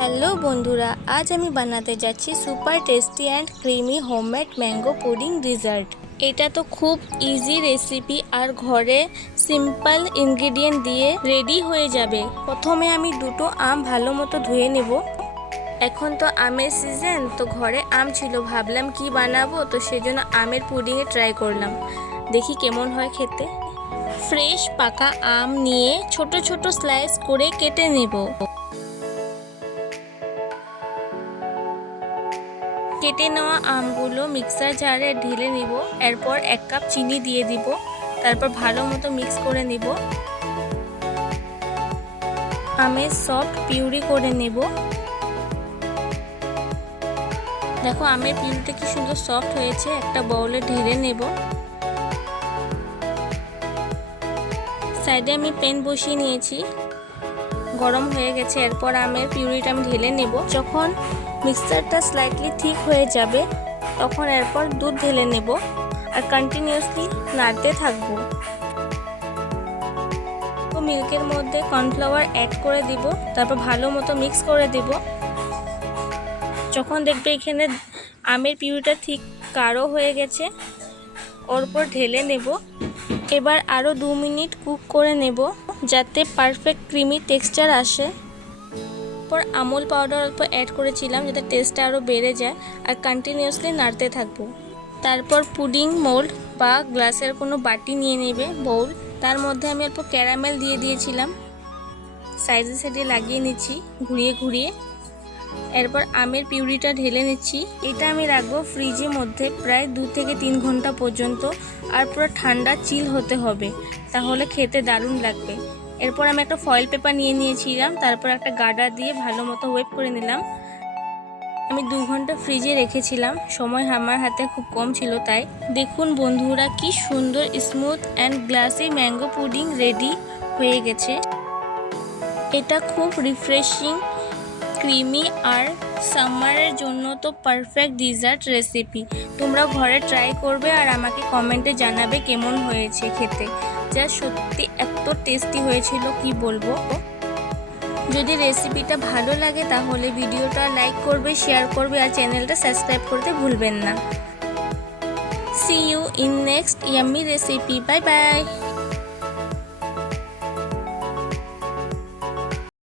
Hello বন্ধুরা, আজ আমি বানাতে যাচ্ছি super tasty and creamy homemade mango pudding dessert. এটা তো খুব ইজি রেসিপি আর ঘরে সিম্পল ইনগ্রিডিয়েন্ট দিয়ে রেডি হয়ে যাবে। প্রথমে আমি দুটো আম ভালো মতো ধুয়ে নেব। এখন তো আমের সিজন, তো ঘরে আম ছিল, ভাবলাম কি বানাবো, তো সেজন্য আমের পুডিংয়ে ট্রাই করলাম, দেখি কেমন হয় খেতে। ফ্রেশ পাকা আম নিয়ে ছোট ছোট স্লাইস করে কেটে নেব। কেটে নেওয়া আমগুলো মিক্সার জারে ঢেলে নিব। এরপর 1 কাপ চিনি দিয়ে দিব। তারপর ভালো মতো মিক্স করে নিব। আমের সফট পিউরি করে নেব। দেখো আমের পিউরিটা কি সুন্দর সফট হয়েছে। একটা বাউলে ঢেলে নেব। সাইডে আমি প্যান বসিয়ে নিয়েছি, গরম হয়ে গেছে। এরপর আমের পিউরিটা আমি ঢেলে নেব। যখন মিক্সচারটা স্লাইটলি ঠিক হয়ে যাবে তখন এরপর দুধ ঢেলে নেব আর কন্টিনিউয়াসলি নাড়তে থাকবো। তো মিল্কের মধ্যে কর্নফ্লাওয়ার অ্যাড করে দিব। তারপর ভালো মতো মিক্স করে দিব। যখন দেখবে এখানে আমের পিউরিটা ঠিক গাঢ় হয়ে গেছে, ওর উপর ঢেলে নেব। এবার আরও 2 মিনিট কুক করে নেব যাতে পারফেক্ট ক্রিমি টেক্সচার আসে। পর আমুল পাউডার অল্প অ্যাড করেছিলাম যাতে টেস্টটা আরও বেড়ে যায়, আর কন্টিনিউয়াসলি নাড়তে থাকবো। তারপর পুডিং মোল্ড বা গ্লাসের কোনো বাটি নিয়ে নেবে, বোল। তার মধ্যে আমি অল্প ক্যারামেল দিয়ে দিয়েছিলাম, সাইডে সাইডে লাগিয়ে নিচ্ছি ঘুরিয়ে ঘুরিয়ে। এরপর আমের পিউরিটা ঢেলে নিচ্ছি। এটা আমি রাখবো ফ্রিজের মধ্যে প্রায় 2 থেকে 3 ঘন্টা পর্যন্ত, আর পুরো ঠান্ডা চিল হতে হবে, তাহলে খেতে দারুণ লাগবে। এরপর আমি একটা ফয়েল পেপার নিয়ে নিয়েছিলাম, তারপর একটা গার্ডার দিয়ে ভালো মতো ওয়েপ করে নিলাম। আমি 2 ঘন্টা ফ্রিজে রেখেছিলাম, সময় আমার হাতে খুব কম ছিল তাই। দেখুন বন্ধুরা, কি সুন্দর smooth and glassy mango pudding ready হয়ে গেছে। এটা খুব রিফ্রেশিং, ক্রিমি আর সামারের জন্য তো পারফেক্ট ডেজার্ট রেসিপি। তোমরা ঘরে ট্রাই করবে আর আমাকে কমেন্টে জানাবে কেমন হয়েছে খেতে। যা সত্যি এত টেস্টি হয়েছিল কি বলবো। যদি রেসিপিটা ভালো লাগে তাহলে ভিডিওটা লাইক করবে, শেয়ার করবে আর চ্যানেলটা সাবস্ক্রাইব করতে ভুলবেন না। See you in next yummy recipe. Bye bye.